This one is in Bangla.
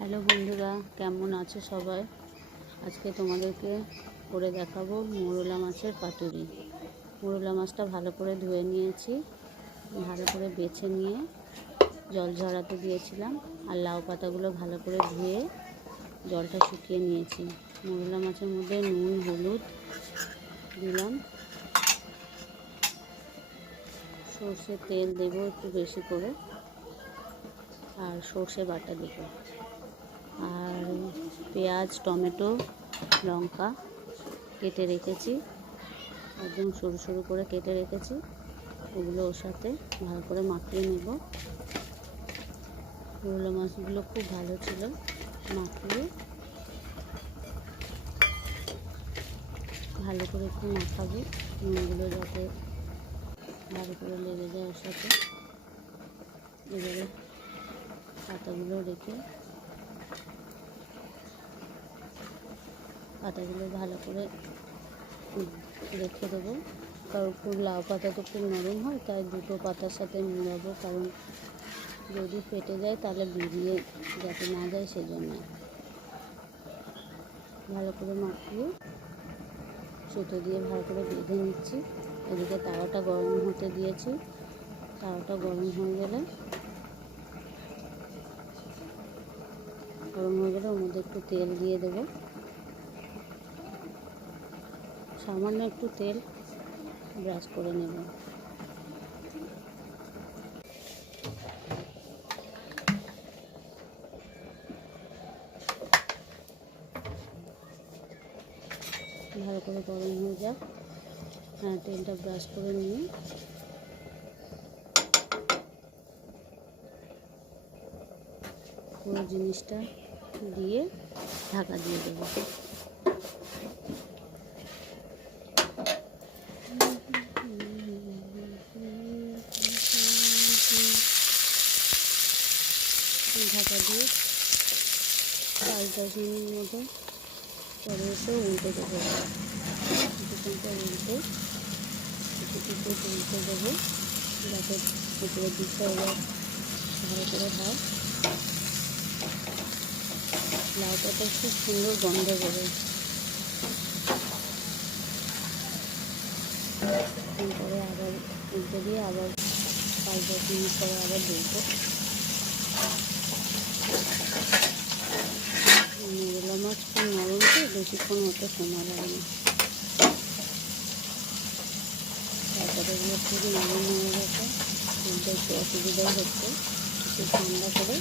হ্যালো বন্ধুরা, কেমন আছো সবাই? আজকে তোমাদেরকে করে দেখাবো মোরলা মাছের পাতুরি। মোরলা মাছটা ভালো করে ধুয়ে নিয়েছি, ভালো করে বেছে নিয়ে জল ঝরাতে দিয়েছিলাম। আর লাউ পাতাগুলো ভালো করে ধুয়ে জলটা শুকিয়ে নিয়েছি। মোরলা মাছের মধ্যে নুন হলুদ দিলাম, সর্ষের তেল দেবো একটু বেশি করে, আর সর্ষে বাটা দেবো, আর পেঁয়াজ টমেটো লঙ্কা কেটে রেখেছি, একদম সরু সরু করে কেটে রেখেছি। ওগুলো ওর সাথে ভালো করে মাখিয়ে নেব। মোরলা মাছগুলো খুব ভালো ছিল, মাখিয়ে ভালো করে একটু মাখাবো, নুনগুলো যাতে ভালো করে লেগে যায় ওর সাথে। এবারে পাতাগুলো ভালো করে রেখে দেবো, কারণ খুব লাউ পাতা তো খুব নরম হয়, তাই দুটো পাতার সাথে মিলাবো, কারণ যদি ফেটে যায় তাহলে বেরিয়ে যাতে না যায় সেজন্য। ভালো করে মাখিয়ে সুতো দিয়ে ভালো করে বেঁধে নিচ্ছি। এদিকে তাওয়াটা গরম হতে দিয়েছি, তাওয়াটা গরম হয়ে গেলে ওর মধ্যে একটু তেল দিয়ে দেবো, সামান্য একটু তেল ব্রাশ করে নেব। ভালো করে গরম হয়ে যাক, তেলটা ব্রাশ করে নিয়ে পুরো জিনিসটা দিয়ে ঢাকা দিয়ে দেবো। ঢাকা দিয়ে 5-10 মিনিট মতো পরে এসে উল্টে দেবো, কিছুক্ষণ পর উল্টে দেবো, যাতে উপরের দিকটা এবার ভালো করে হয়। লাউ পাতার খুব সুন্দর গন্ধ বেরোয়। পরে আবার উল্টে দিয়ে আবার 5-10 মিনিট পরে আবার দেখবো। মোরলা মাছ খুব নরম, তো বেশিক্ষণ হতে সময় লাগে না। পাতাগুলো খুবই নরম হয়ে গেছে, তুলতে একটু অসুবিধাও হচ্ছে। একটু ঠান্ডা করে